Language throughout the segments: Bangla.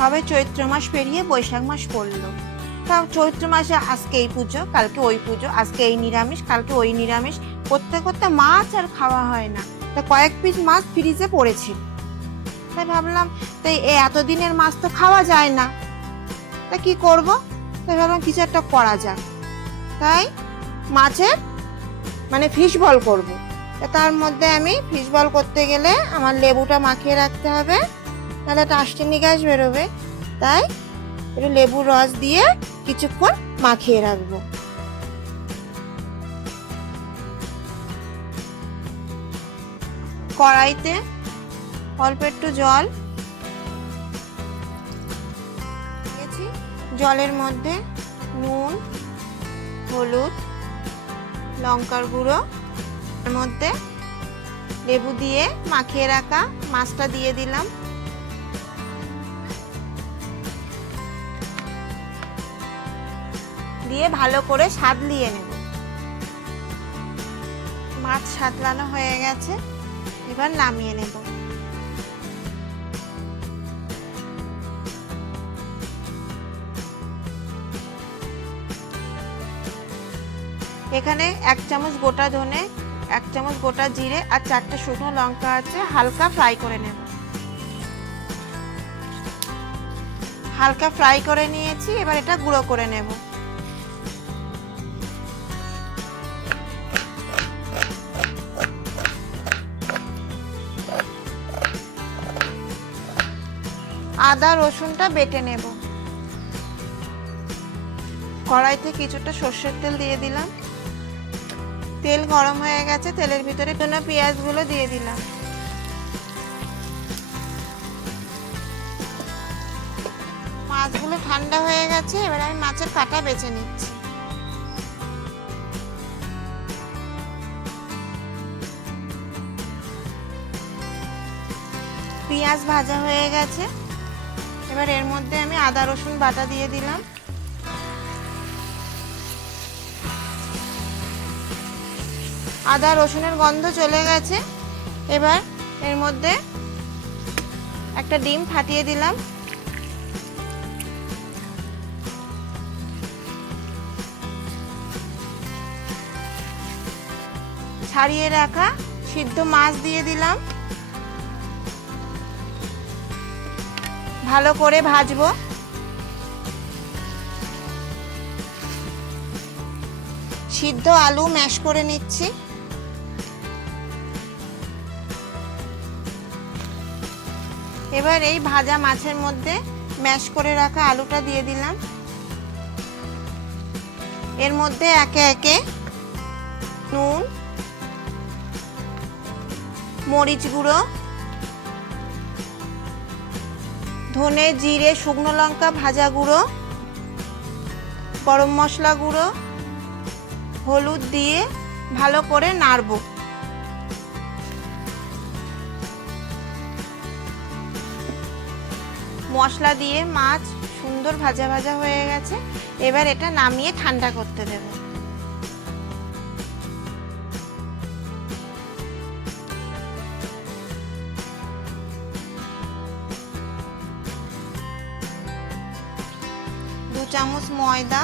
সবে চৈত্র মাস পেরিয়ে বৈশাখ মাস পড়লো। তা চৈত্র মাসে আজকে এই পুজো, কালকে ওই পুজো, আজকে এই নিরামিষ, কালকে ওই নিরামিষ করতে করতে মাছ আর খাওয়া হয় না। তা কয়েক পিস মাছ ফ্রিজে পড়েছিল, তাই ভাবলাম তাই এতদিনের মাছ তো খাওয়া যায় না, তা কি করব? তাই ভাবলাম কিছু একটা করা যাক, তাই মাছের মানে ফিশ বল করবো। তার মধ্যে আমি ফিশ বল করতে গেলে আমার লেবুটা মাখিয়ে রাখতে হবে, তাহলে টাস্টিনি গ্যাস বেরোবে। তাই একটু লেবুর রস দিয়ে কিছুক্ষণ মাখিয়ে রাখবো। কড়াইতে অল্প একটু জল দিয়েছি, জলের মধ্যে নুন, হলুদ, লঙ্কার গুঁড়ো, এর মধ্যে লেবু দিয়ে মাখিয়ে রাখা মাছটা দিয়ে দিলাম। দিয়ে ভালো করে সাঁতলিয়ে নেব। মাছ সাঁতলানো হয়ে গেছে, এবার নামিয়ে নেব। এখানে 1 চামচ গোটা ধনে, 1 চামচ গোটা জিরে আর 4টে শুকনো লঙ্কা আছে, হালকা ফ্রাই করে নেব। হালকা ফ্রাই করে নিয়েছি, এবার এটা গুঁড়ো করে নেব। আদা রসুনটা বেটে নেব। কড়াইতে কিছুটা সর্ষের তেল দিয়ে দিলাম। তেল গরম হয়ে গেছে, তেলের ভিতরে পেঁয়াজগুলো দিয়ে দিলাম। মাছগুলো ঠান্ডা হয়ে গেছে, এবার আমি মাছের কাঁটা বেছে নিচ্ছি। পেঁয়াজ ভাজা হয়ে গেছে, এবার এর মধ্যে আমি আদা রসুন বাটা দিয়ে দিলাম। আদা রসুনের গন্ধ চলে গেছে, এবার এর মধ্যে একটা ডিম ফাটিয়ে দিলাম। ছাড়িয়ে রাখা সিদ্ধ মাছ দিয়ে দিলাম। ভালো করে ভাজবো। সিদ্ধ আলু ম্যাশ করে নিচ্ছি। এবার এই ভাজা মাছের মধ্যে ম্যাশ করে রাখা আলুটা দিয়ে দিলাম। এর মধ্যে একে একে নুন, মরিচ গুঁড়ো, ধনে জিরে শুকনো লঙ্কা ভাজা গুঁড়ো, গরম মশলা গুঁড়ো, হলুদ দিয়ে ভালো করে নাড়ব। মশলা দিয়ে মাছ সুন্দর ভাজা ভাজা হয়ে গেছে, এবার এটা নামিয়ে ঠান্ডা করতে দেব। দু চামচ ময়দা,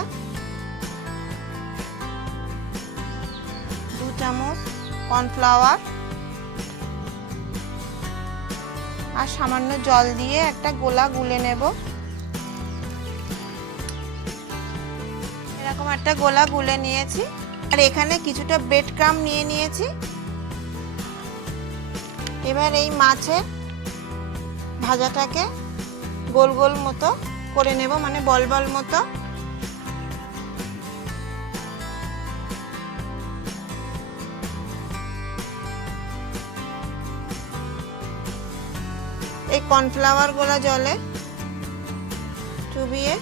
2 চামচ কর্নফ্লাওয়ার আর সামান্য জল দিয়ে একটা গোলা গুলে নেব। এরকম একটা গোলা গুলে নিয়েছি, আর এখানে কিছুটা ব্রেড ক্রাম্ব নিয়ে নিয়েছি। এবার এই মাছের ভাজাটাকে গোল গোল মতো করে নেব, মানে বল বল মতো। এই কর্নফ্লাওয়ার গোলা জলে চুবিয়ে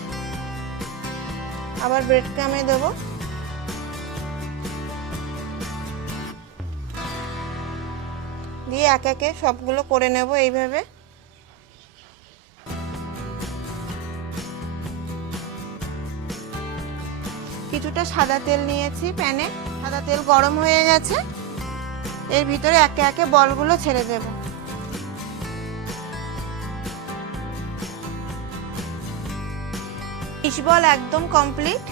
আবার ব্রেড ক্রাম্বে দেবো। দিয়ে এক একে সবগুলো করে নেব এইভাবে। কিছুটা সাদা তেল নিয়েছি প্যানে, সাদা তেল গরম হয়ে গেছে, এর ভিতরে একে একে বলগুলো ছেড়ে দেব। ফিশ বল একদম কমপ্লিট।